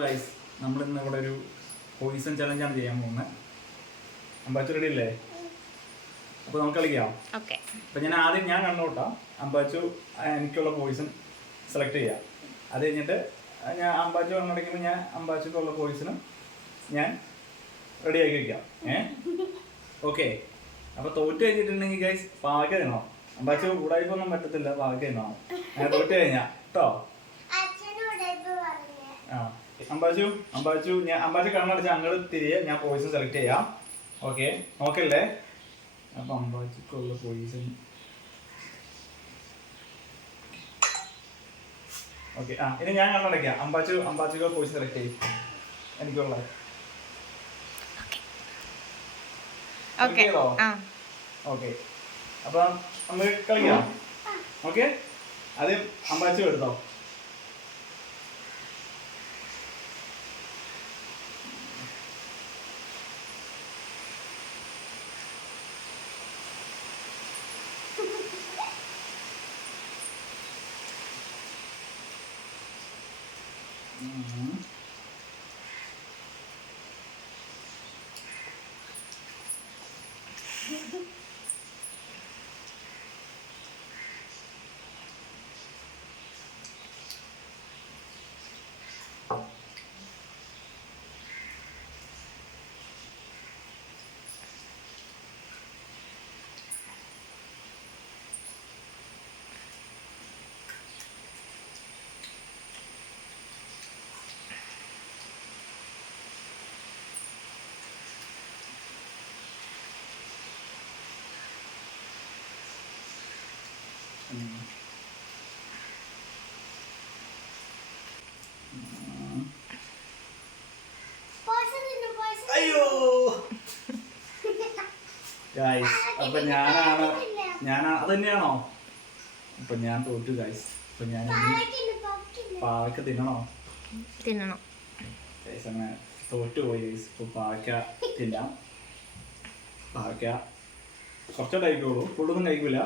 Guys, നമ്മളിന്ന് ഇവിടെ ഒരു പോയിസൺ ചലഞ്ചാണ് ചെയ്യാൻ പോകുന്നത്. അമ്പാച്ചു റെഡി അല്ലേ? അപ്പോൾ നമുക്ക് കളിക്കാം. അപ്പോൾ ഞാൻ കണ്ടോട്ടാ. അമ്പാച്ചു എനിക്കുള്ള പോയിസൺ സെലക്ട് ചെയ്യാം. അത് കഴിഞ്ഞിട്ട് ഞാൻ അമ്പാച്ചു കണ്ണടയ്ക്കുമ്പോൾ ഞാൻ അമ്പാച്ചുക്കുള്ള പോയിസണും ഞാൻ റെഡിയാക്കി വയ്ക്കാം. ഓക്കെ. അപ്പോൾ തോറ്റ് കഴിഞ്ഞിട്ടുണ്ടെങ്കിൽ ഗൈസ് പാവയ്ക്ക തിന്നണം. അമ്പാച്ചു കൂടായ്പൊന്നും പറ്റത്തില്ല, പാവയ്ക്ക തിന്നണം. ഞാൻ തോറ്റ് കഴിഞ്ഞാൽ കേട്ടോ. ആ അമ്പാച്ചു കണ്ണടച്ച് അങ്ങോട്ട് തിരികെ ഞാൻ പോയിസൺ സെലക്ട് ചെയ്യാം. ഓക്കെ, നോക്കല്ലേ? അപ്പൊ അമ്പാച്ചുക്കുള്ള പോയിസൺ ഓക്കെ. ഇനി ഞാൻ കണ്ണടയ്ക്കാം. അമ്പാച്ചുക്കുള്ള പോയിസൺ സെലക്ട് ചെയ്യും. എനിക്കുള്ള ഓക്കെ. അപ്പൊ നമുക്ക് കളിക്കാം. ഓക്കെ, ആദ്യം അമ്പാച്ചു എടുത്തോ. അയ്യോ ഗൈസ്, അപ്പൊ ഞാനാണ് അത് തന്നെയാണോ? അപ്പൊ ഞാൻ തോറ്റു ഗൈസ്. അപ്പൊ ഞാൻ പാവയ്ക്ക തിന്നണോ? ഗൈസ് അങ്ങനെ തോറ്റുപോയി ഗൈസ്. ഇപ്പൊ പാവയ്ക്ക തിന്നാം. പാവയ്ക്ക കുറച്ചേ കഴിക്കുള്ളൂ, ഫുള്ളൊന്നും കഴിക്കൂല.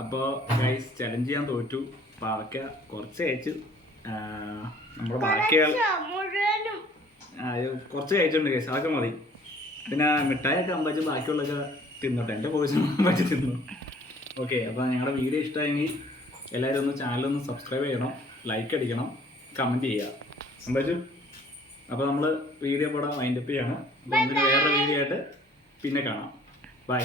അപ്പോൾ ഗൈസ് ചലഞ്ച് ചെയ്യാൻ തോറ്റു. പാവയ്ക്ക കുറച്ച് കഴിച്ചു. നമ്മുടെ ബാക്കിയാൾ കുറച്ച് കഴിച്ചിട്ടുണ്ട് ഗൈസ്, അതൊക്കെ മതി. പിന്നെ മിഠായിയൊക്കെ അമ്പാച്ച് ബാക്കിയുള്ളതൊക്കെ തിന്നോട്ടെ. എൻ്റെ പോയിസൺ അമ്പാച്ച് തിന്നു. ഓക്കെ, അപ്പോൾ ഞങ്ങളുടെ വീഡിയോ ഇഷ്ടമായെങ്കിൽ എല്ലാവരും ഒന്ന് ചാനലൊന്ന് സബ്സ്ക്രൈബ് ചെയ്യണം, ലൈക്ക് അടിക്കണം, കമൻറ്റ് ചെയ്യുക. അമ്പാച്ചു, അപ്പോൾ നമ്മൾ വീഡിയോ കൂടെ വൈൻഡപ്പ് ചെയ്യണം. അപ്പോൾ വേറെ വീഡിയോ ആയിട്ട് പിന്നെ കാണാം. ബൈ.